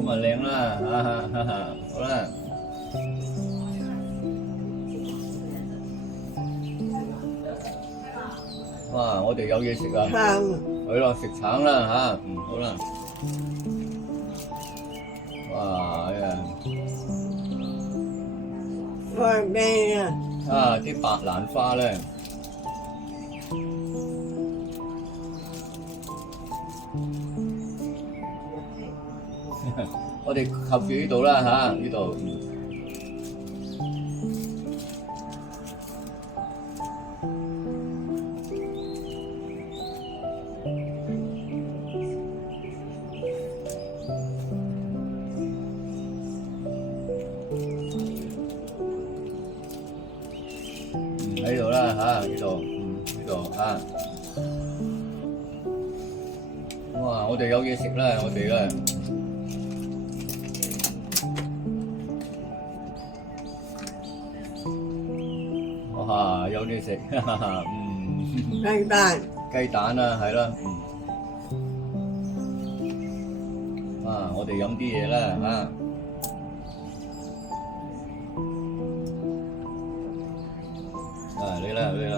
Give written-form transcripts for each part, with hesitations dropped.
咁啊靚啦，好啦。哇！我哋有嘢食啊，係咯，食橙啦嚇，好啦。哇！花咩啊？啊！啲白蘭花咧，我哋合住呢度啦嚇，呢度。喺度啦嚇，呢度，呢度嚇。哇！我哋有嘢食啦，我哋咧。哇！有嘢食，雞蛋。雞蛋啊，係啦，啊！我哋飲啲嘢啦嚇。嚟啦嚟啦，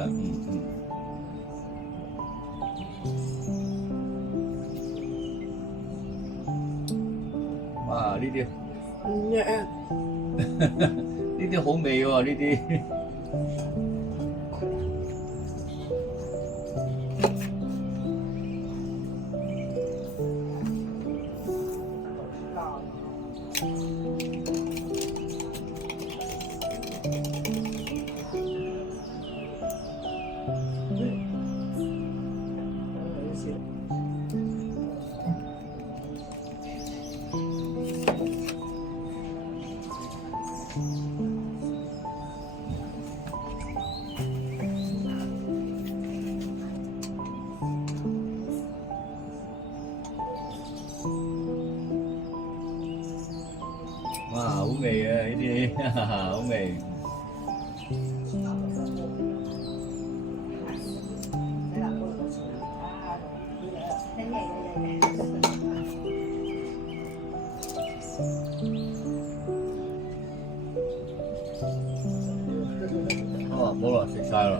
哇！呢啲，呢啲好味喎，呢啲。哇！好味啊！呢啲好味。哦，冇啦，食晒啦。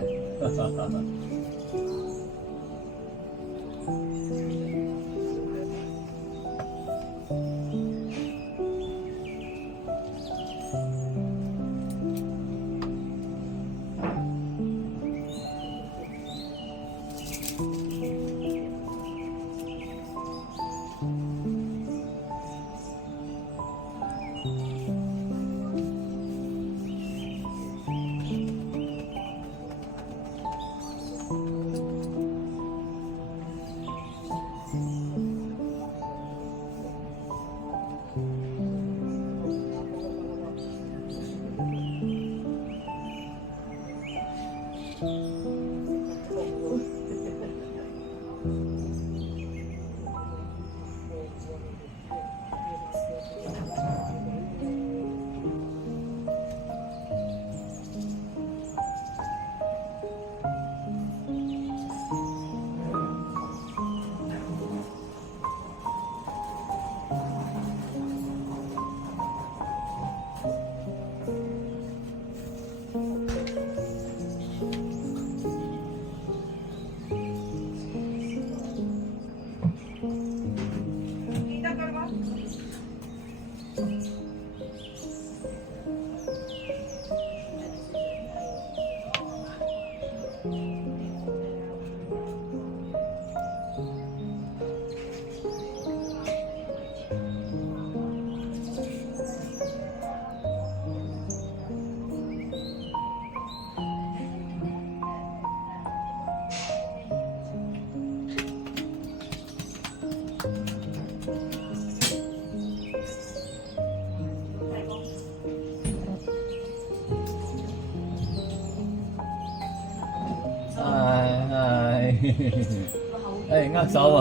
誒握手啊，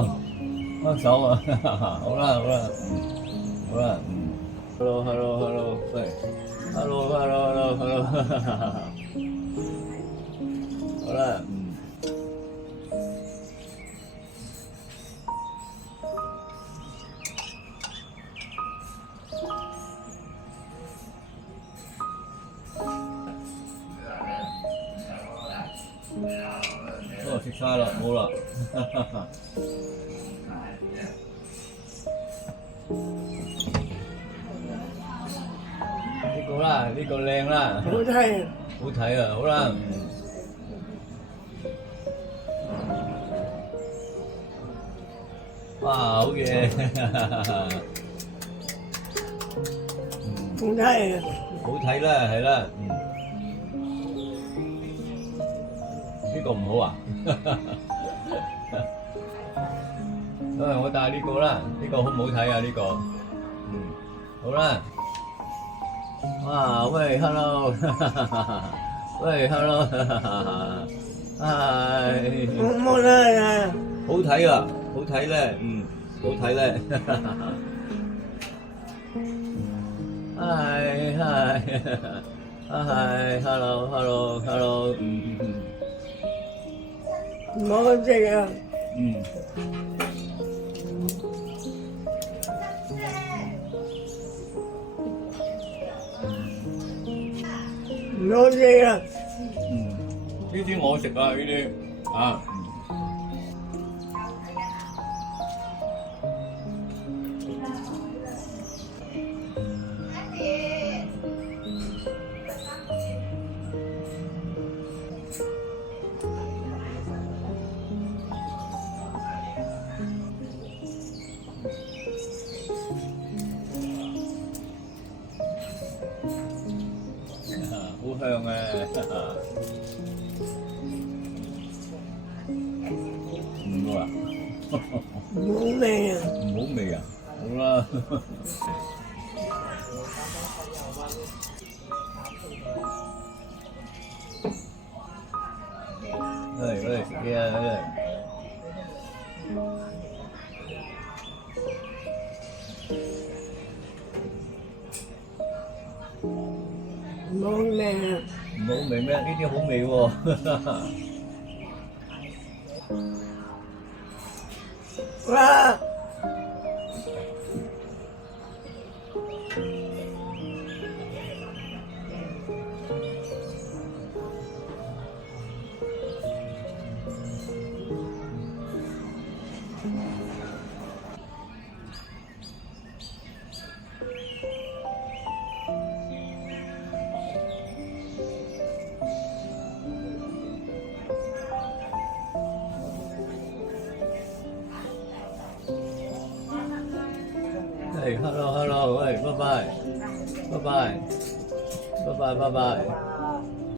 握手啊，好啦好啦，好啦，hello hello hello，喂，hello hello hello hello，好啦，差啦，冇啦。呢個啦，呢個靚啦，好睇，好睇啊，好啦。哇，好嘢！好睇，好睇啦，係啦，呢個唔好啊？我帶呢個啦，呢個好唔好睇啊？呢個，好啦。哇，喂，hello，喂，hello，嗨，冇睇啊，好睇啊，好睇咧，好睇咧，嗨嗨嗨，hello，冇食啊，冇食啊，呢啲我食啊，呢啲啊。好香啊！唔好啊！冇味啊，唔好味啊！好啦，嚟食嘢啊！冇味啊，唔好味咩？呢啲好味喎！哇！Hey, hello, hello, hey, bye bye, bye bye, bye bye, bye bye.